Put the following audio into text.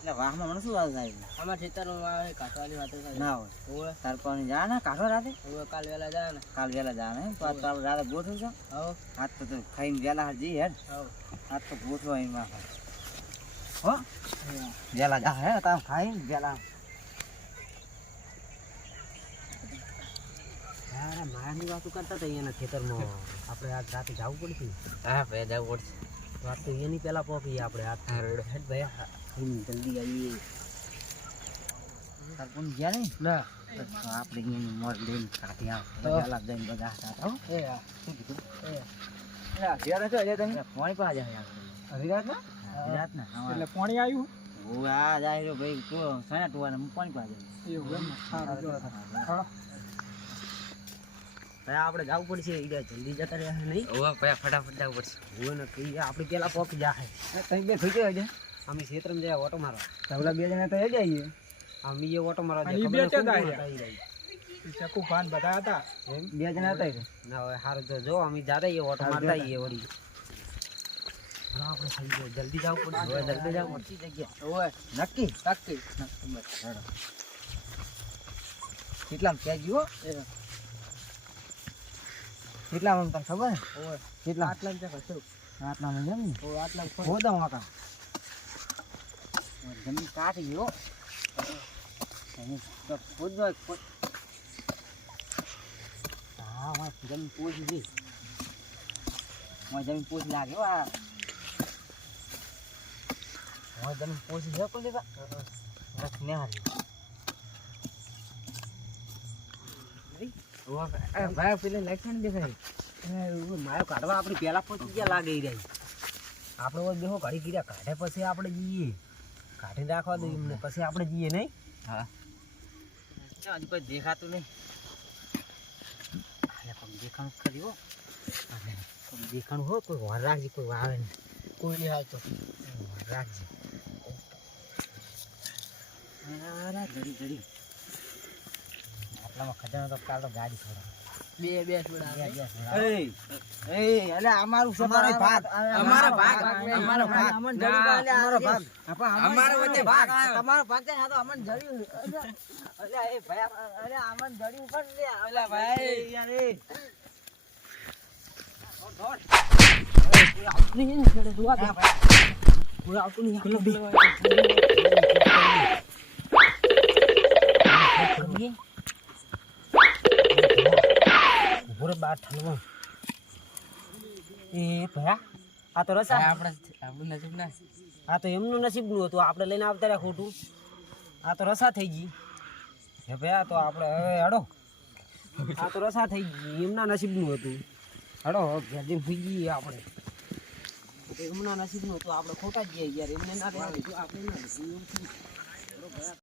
એટલે વાહમાં મને શું વાત થાય અમાર ખેતરમાં આવે કાઢવાની વાતો થાય ના હોય ઓવે તાર પાણી જા ને કાઢો રાતે ઓવે કાલ વેલા જાય ને કાલ વેલા જા ને તો આપણે રાતે ગોઠવું છે હવ હાથ તો ખાઈને વેલા જઈ હેડ હવ હાથ તો ગોઠવો એમાં હો વેલા જા હે તાર ખાઈને વેલા હા મારાની વાતો કરતા હતા એના ખેતરમાં આપણે આજ રાતે જવું પડશે હા ભાઈ જવું પડશે વાત તો એની પહેલા પહોંચીએ આપણે આ રેડો હેડ ભાઈ જલ્દી આવીએ તાર પણ ગયા નહીં ના તો આપણે અહીંયા મોર લઈને કાઢી આવ વેલા જઈને બધા હતા હો એ હા શું કીધું એ ઘેર હતો એટલે તમે પાણી પા જાય અધિરાત ના રાત ના એટલે પાણી આવ્યું ઓ આ જાય રહ્યો ભાઈ તો સાના ટુવાને પાણી પા જાય એવું એમ સારું જો ભાઈ આપણે જવું પડશે જલ્દી જતા રહ્યા નહીં ઓવા ભાઈ ફટાફટ જવું પડશે હોય ને કઈ આપણે પેલા પહોંચી જાય તઈ બે થઈ જાય અમે ક્ષેત્રમાં જાય ઓટો મારવા તવલા બે જણા તો જઈએ અમે એ ઓટો મારવા અને ઈ બે જાય ક્યાં ચકુ ભાન બધા હતા એમ બે જણા હતા ના હવે સારું તો જો અમે જાતા એ ઓટો મારતા આવીએ વળી આપણે થઈ ગયો જલ્દી જવું પડશે હવે જલ્દી જવું પડશે જગ્યા ઓય નક્કી નક્કી કેટલા કહેજો કેટલા મને તને ખબર ઓય કેટલા આટલા જ હતું આટલા માં જમી ઓ આટલા ખોદા વાકા જમીન કાઢી ગયો તો ખોદવા હા માં જમીન પોચી ગઈ માં જમીન પોચી લાગે હો આ માં જમીન પોચી છે કોણ લેવા રખ ને હારી ભાઈ પેલે લક્ષણ દેખાય મારો કાઢવા આપણે પેલા પહોંચી ગયા લાગે રહી આપણે ઓર દેખો ઘડી કીધા કાઢે પછી આપણે જઈએ કાઢી રાખવા દો એમને પછી આપણે જઈએ નહીં હા હજી કોઈ દેખાતું નહીં પણ દેખાણું ખરી હો દેખાણું હોય કોઈ વાર રાખજે કોઈ આવે નહીં કોઈ નહીં આવતો વાર રાખજે ઘડી ઘડી આટલામાં ખજાનો તો કાલ તો ગાડી છોડા બે છોડા અલે અમારું અમારો ભાગ અમારો ભાગ અમારો ભાગ અમારો ભાગ અમારો વચ્ચે ભાગ તમારો ભાગ છે તો અમન જડ્યું અલે એ ભાઈ અલે અમન જડ્યું ઉપર લે અલે ભાઈ યાર એ આ તો રસા આપણું નસીબ ના આ તો એમનું નસીબનું હતું આપણે લઈને આવતા રહ્યા ખોટું આ તો રસા થઈ ગઈ હે ભાઈ આ તો આપણે હવે હડો આ તો રસા થઈ ગઈ એમના નસીબનું હતું હડો ઘેર સુઈ જઈએ આપણે એમના નસીબનું હતું આપણે ખોટા જ જઈએ યાર એમને ના આપણે ના